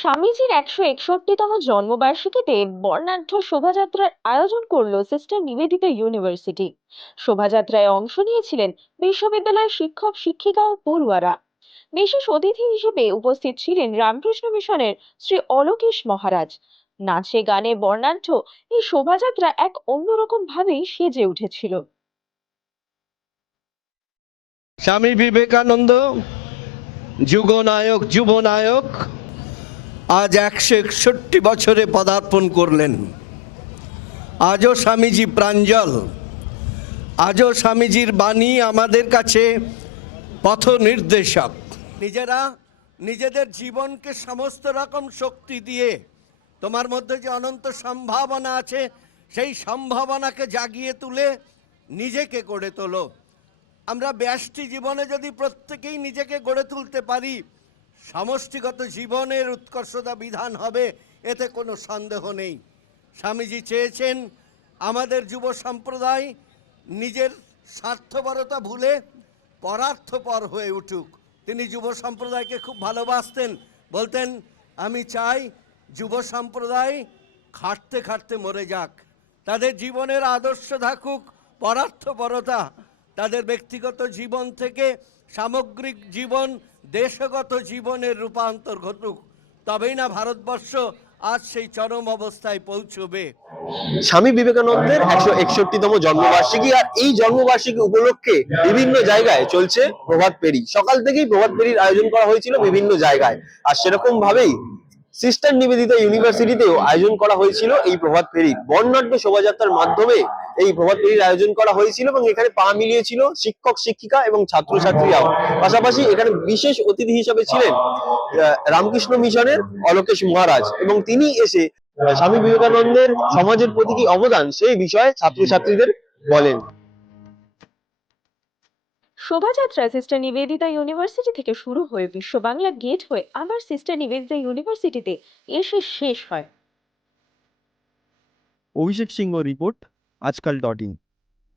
স্বামীজির একশো একষট্টিতম জন্মবার্ষিকীতে বর্ণাঢ্য শোভাযাত্রার আয়োজন করল সিস্টার নিবেদিতা ইউনিভার্সিটি। শোভাযাত্রায় অংশ নিয়েছিলেন বিশ্ববিদ্যালয়ের শিক্ষক, শিক্ষিকা ও পড়ুয়ারা। বিশেষ অতিথি হিসেবে উপস্থিত ছিলেন রামকৃষ্ণ মিশনের শ্রী অলোকেশ মহারাজ। নাচে গানে বর্ণাঢ্য এই শোভাযাত্রা এক অন্যরকম ভাবেই সেজে উঠেছিল। স্বামী বিবেকানন্দ, যুগনায়ক, যুবনায়ক আজ একশো একষট্টি বছরে পদার্পণ করলেন। আজও স্বামীজি প্রাঞ্জল। আজও স্বামীজির বাণী আমাদের কাছে পথ নির্দেশক নিজেরা নিজেদের জীবনকে সমস্ত রকম শক্তি দিয়ে তোমার মধ্যে যে অনন্ত সম্ভাবনা আছে, সেই সম্ভাবনাকে জাগিয়ে তুলে নিজেকে গড়ে তোলো। আমরা ব্যষ্টি জীবনে যদি প্রত্যেকেই নিজেকে গড়ে তুলতে পারি সমষ্টিগত জীবনের উৎকর্ষতা বিধান হবে, এতে কোনো সন্দেহ নেই। স্বামীজি চেয়েছেন আমাদের যুব সম্প্রদায় নিজের স্বার্থপরতা ভুলে পরার্থপর হয়ে উঠুক। তিনি যুব সম্প্রদায়কে খুব ভালোবাসতেন, বলতেন, আমি চাই যুব সম্প্রদায় খাটতে খাটতে মরে যাক। তাদের জীবনের আদর্শ থাকুক, পরার্থপরতা তাদের ব্যক্তিগত জীবন থেকে সামগ্রিক জীবন, দেশগত জীবনের রূপান্তর ঘটুক, তবেই না ভারতবর্ষ আজ সেই চরম অবস্থায় পৌঁছবে। স্বামী বিবেকানন্দের একশো একষট্টিতম জন্মবার্ষিকী আর এই জন্মবার্ষিকী উপলক্ষে বিভিন্ন জায়গায় চলছে প্রভাত পেরি সকাল থেকেই প্রভাত পেরির আয়োজন করা হয়েছিল বিভিন্ন জায়গায়। আর সেরকম ভাবেই সিস্টার নিবেদিতা ইউনিভার্সিটিতেও আয়োজন করা হয়েছিল এই প্রভাত ফেরির। বর্ণাঢ্য শোভাযাত্রার মাধ্যমে এই প্রভাত ফেরির আয়োজন করা হয়েছিল এবং এখানে পা মিলিয়েছিল শিক্ষক শিক্ষিকা এবং ছাত্রছাত্রীরাও পাশাপাশি এখানে বিশেষ অতিথি হিসেবে ছিলেন রামকৃষ্ণ মিশনের অলোকেশ মহারাজ এবং তিনি এসে স্বামী বিবেকানন্দের সমাজের প্রতি কি অবদান সেই বিষয়ে ছাত্রছাত্রীদের বলেন। শোভাযাত্রা সিস্টার নিবেদিতা ইউনিভার্সিটি থেকে শুরু হয়ে বিশ্ব বাংলা গেট হয়ে আবার সিস্টার নিবেদিতা ইউনিভার্সিটিতে এসে শেষ হয়। Abhishek Singh report. Aajkal dot in.